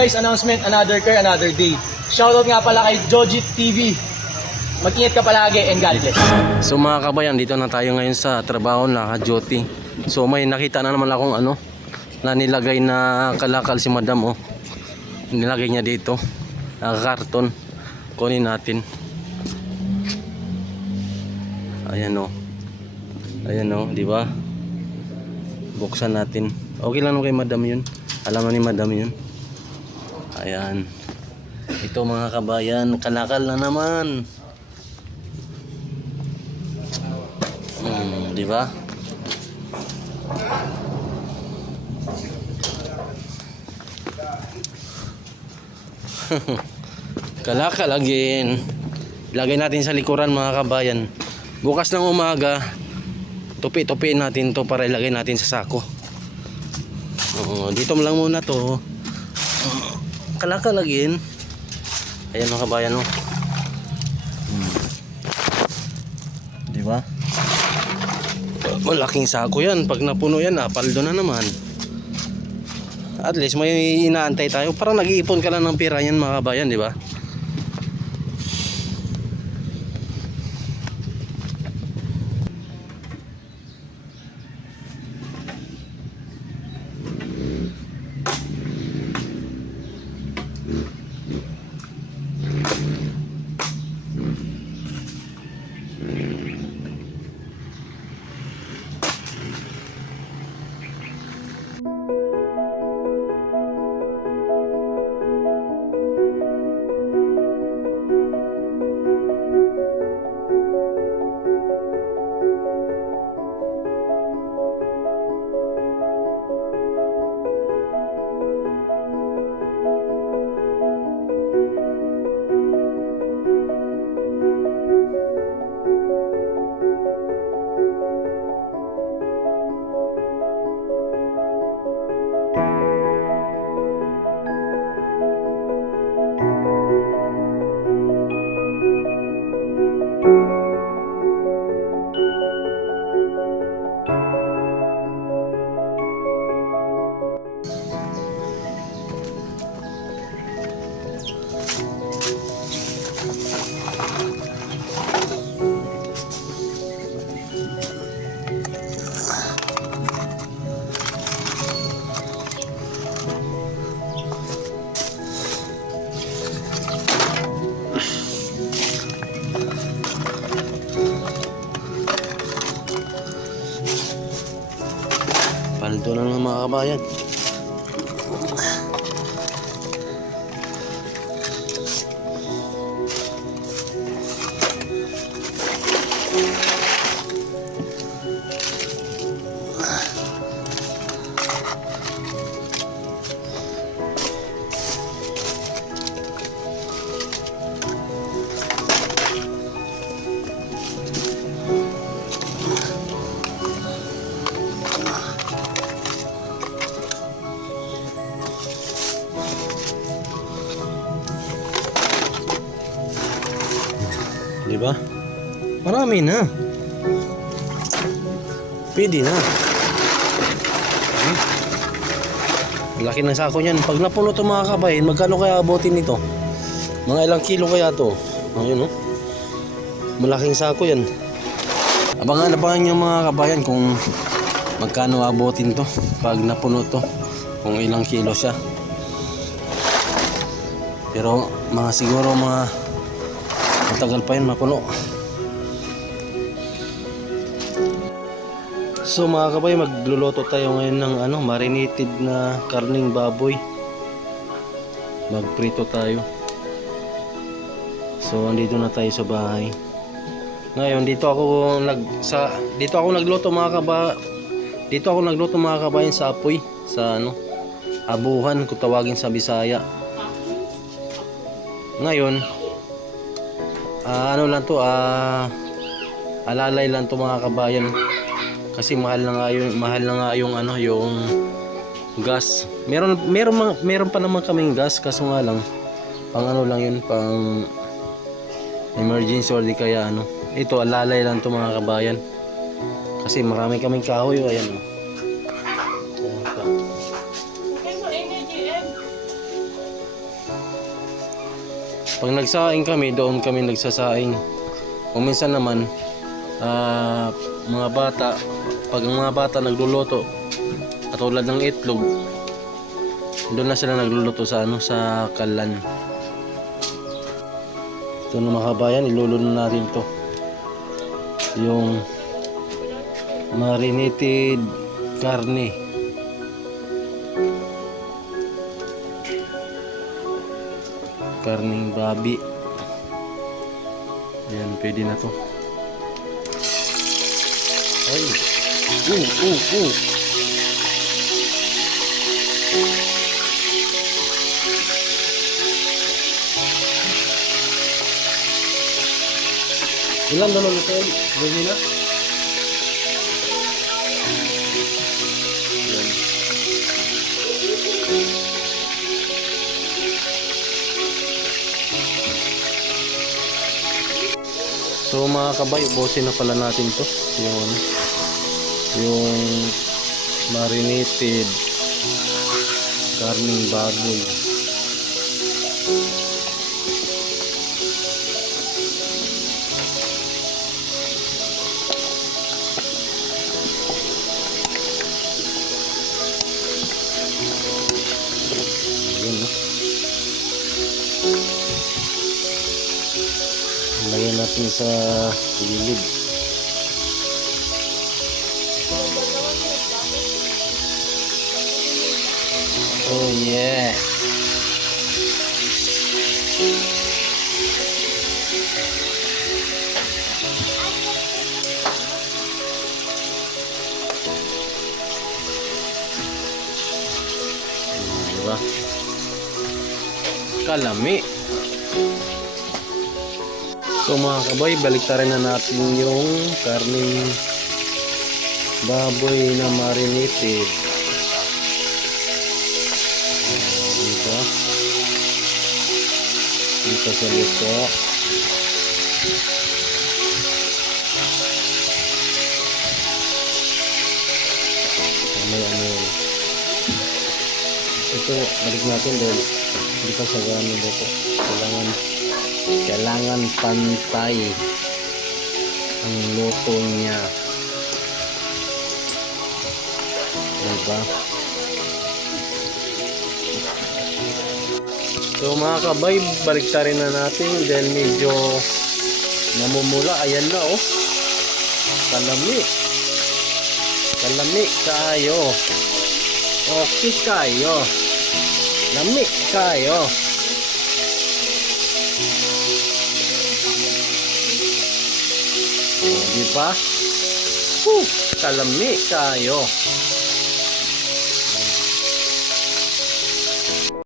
guys, announcement, another car, another day. Shoutout nga pala kay Jojit TV. Mag-ingat ka palagi and God bless. So mga kabayan, dito na tayo ngayon sa trabaho na ka-duty. So may nakita na naman akong na nilagay na kalakal si madam, oh. Nilagay niya dito, karton. Kunin natin. Ayan, oh. Ayan, oh, di ba? Buksan natin. Okay lang kay madam yun. Alam na ni madam yun. Ayan. Ito mga kabayan, kalakal na naman. Di ba? Kalakal again. Ilagay natin sa likuran mga kabayan. Bukas ng umaga, tupi-tupiin natin to para ilagay natin sa sako. Dito lang muna to. Kalakal again. Ayan mga kabayan, oh. Di ba? Malaking sako yan. Pag napuno yan, paldo na naman. At least may inaantay tayo. Parang nag-iipon ka lang ng pera yan mga kabayan, di ba? Paldo na ng mga kabayan. Di ba? Marami na. Pwede na. Laki ng sako niyan. Pag napuno to mga kabayan, magkano kaya abutin nito? Mga ilang kilo kaya to? Ayun, oh. Malaking sako yan. Abangan nyo mga kabayan kung magkano abutin to pag napuno to. Kung ilang kilo siya. Pero siguro matagal pa yun mapuno. So mga kabay, magluluto tayo ngayon ng marinated na karning baboy. Magprito tayo. So andito na tayo sa bahay. Ngayon dito ako nagluto mga kabayan sa apoy, sa abuhan kung tawagin sa Bisaya. Ngayon alalay lang to mga kabayan kasi mahal na nga yung gas. Meron pa naman kaming gas, kaso nga lang pang lang yun, pang emergency or di kaya ito alalay lang to mga kabayan kasi marami kaming kahoy. Ayan, oh. Pag nagsaing kami, doon kami nagsasaing. Kung minsan naman, mga bata, pag ang mga bata nagluluto, katulad ng itlog, doon na sila nagluluto sa sa kalan. Ito na mga kabayan, iluluto natin to. Yung marinated karne. Karning babi. Ayan, pwede na to. Ay. Ilan doon ulit tayo? Gawin na? Ayan. So mga kabay, ubusin na pala natin to. Yung marinated karning baboy. Ayan, no? Lagyan natin sa gilid. Oh yeah. Diba? Kalami. So mga kabay, baliktarin na natin yung karning baboy na marinated. Diba? Dito sa luto. May ano yun. Ito, balik natin dahil hindi pa sa gano'n dito. Kailangan pantay ang luto niya. Diba? So mga kabay, baliktarin na natin dahil medyo namumula. Ayan na oh. Kalami. Kalami kayo. Okay kayo. Lami kayo. Diba? Kalami kayo.